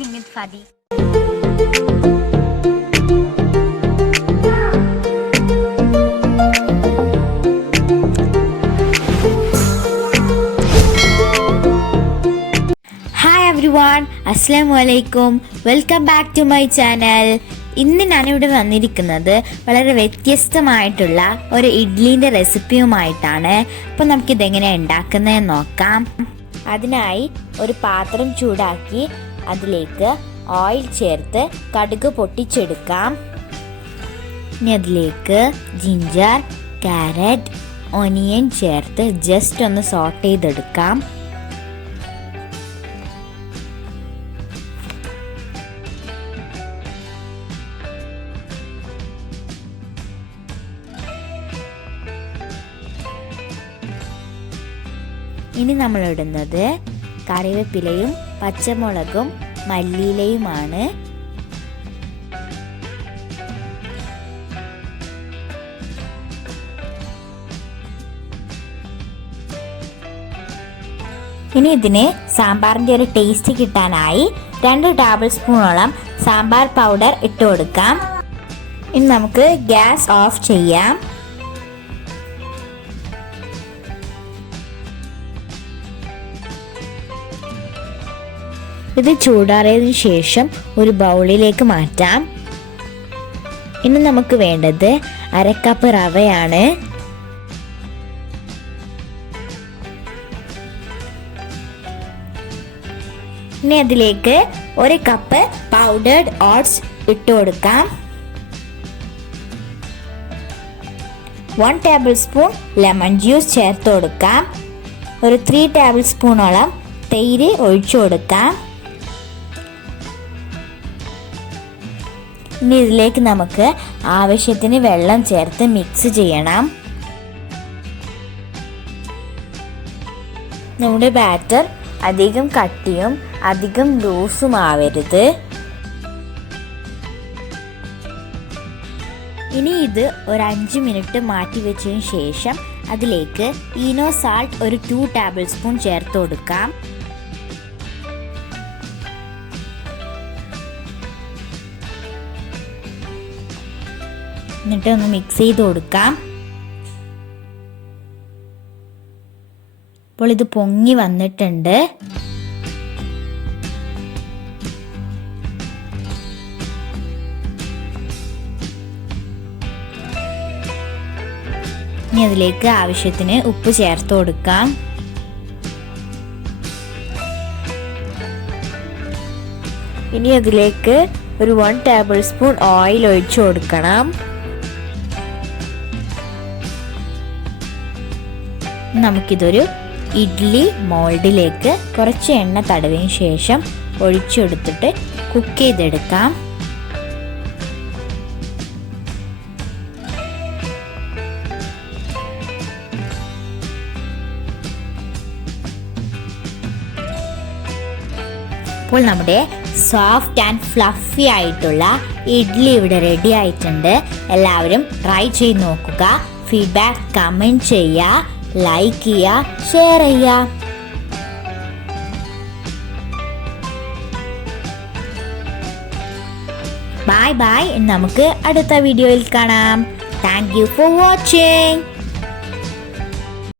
cooking with Fadi. Hi everyone, Assalamu alaikum. Welcome back to my channel. ഇന്ന് ഞാനിവിടെ വന്നിരിക്കുന്നത് വളരെ വ്യത്യസ്തമായിട്ടുള്ള ഒരു ഇഡ്ലിൻ്റെ റെസിപ്പിയുമായിട്ടാണ്. അപ്പോൾ നമുക്കിതെങ്ങനെയാണ് ഉണ്ടാക്കുന്നതെന്ന് നോക്കാം. അതിനായി ഒരു പാത്രം ചൂടാക്കി അതിലേക്ക് ഓയിൽ ചേർത്ത് കടുക് പൊട്ടിച്ചെടുക്കാം. ഇനി അതിലേക്ക് ജിഞ്ചർ, ക്യാരറ്റ്, ഒനിയൻ ചേർത്ത് ജസ്റ്റ് ഒന്ന് സോട്ട് ചെയ്തെടുക്കാം. ഇനി നമ്മൾ ഇടുന്നത് കറിവേപ്പിലയും പച്ചമുളകും മല്ലിയിലയുമാണ്. ഇനി ഇതിന് സാമ്പാറിൻ്റെ ഒരു ടേസ്റ്റ് കിട്ടാനായി 2 ടേബിൾ സ്പൂണോളം സാമ്പാർ പൗഡർ ഇട്ട് കൊടുക്കാം. ഇനി നമുക്ക് ഗ്യാസ് ഓഫ് ചെയ്യാം. ഇത് ചൂടാറിയതിനു ശേഷം ഒരു ബൗളിലേക്ക് മാറ്റാം. ഇനി നമുക്ക് വേണ്ടത് 1/2 കപ്പ് റവയാണ്. ഇനി അതിലേക്ക് 1 കപ്പ് പൗഡേർഡ് ഓട്സ് ഇട്ട് കൊടുക്കാം. 1 ടേബിൾ സ്പൂൺ ലെമൺ ജ്യൂസ് ചേർത്ത് കൊടുക്കാം. ഒരു 3 ടേബിൾ സ്പൂണോളം തൈര് ഒഴിച്ചു കൊടുക്കാം. ഇനി ഇതിലേക്ക് നമുക്ക് ആവശ്യത്തിന് വെള്ളം ചേർത്ത് മിക്സ് ചെയ്യണം. നമ്മുടെ ബാറ്റർ അധികം കട്ടിയും അധികം ലൂസും ആവരുത്. ഇനി ഇത് ഒരു 5 മിനിറ്റ് മാറ്റി വെച്ചതിന് ശേഷം അതിലേക്ക് ഈനോ സാൾട്ട് ഒരു 2 ടേബിൾ സ്പൂൺ ചേർത്ത് കൊടുക്കാം. എന്നിട്ട് ഒന്ന് മിക്സ് ചെയ്ത് കൊടുക്കാം. അപ്പോൾ ഇത് പൊങ്ങി വന്നിട്ടുണ്ട്. ഇനി അതിലേക്ക് ആവശ്യത്തിന് ഉപ്പ് ചേർത്ത് കൊടുക്കാം. ഇനി അതിലേക്ക് ഒരു 1 ടേബിൾ സ്പൂൺ ഓയിൽ ഒഴിച്ചു കൊടുക്കണം. നമുക്കിതൊരു ഇഡ്ലി മോൾഡിലേക്ക് കുറച്ച് എണ്ണ തടവിന് ശേഷം ഒഴിച്ചെടുത്തിട്ട് കുക്ക് ചെയ്തെടുക്കാം. അപ്പോൾ നമ്മുടെ സോഫ്റ്റ് ആൻഡ് ഫ്ലഫി ആയിട്ടുള്ള ഇഡ്ലി ഇവിടെ റെഡി ആയിട്ടുണ്ട്. എല്ലാവരും ട്രൈ ചെയ്ത് നോക്കുക. ഫീഡ്ബാക്ക് കമൻറ്റ് ചെയ്യുക, ലൈക്ക് ചെയ്യുക, ഷെയർ ചെയ്യുക. Bye bye. നമുക്ക് അടുത്ത വീഡിയോയിൽ കാണാം. Thank you for watching.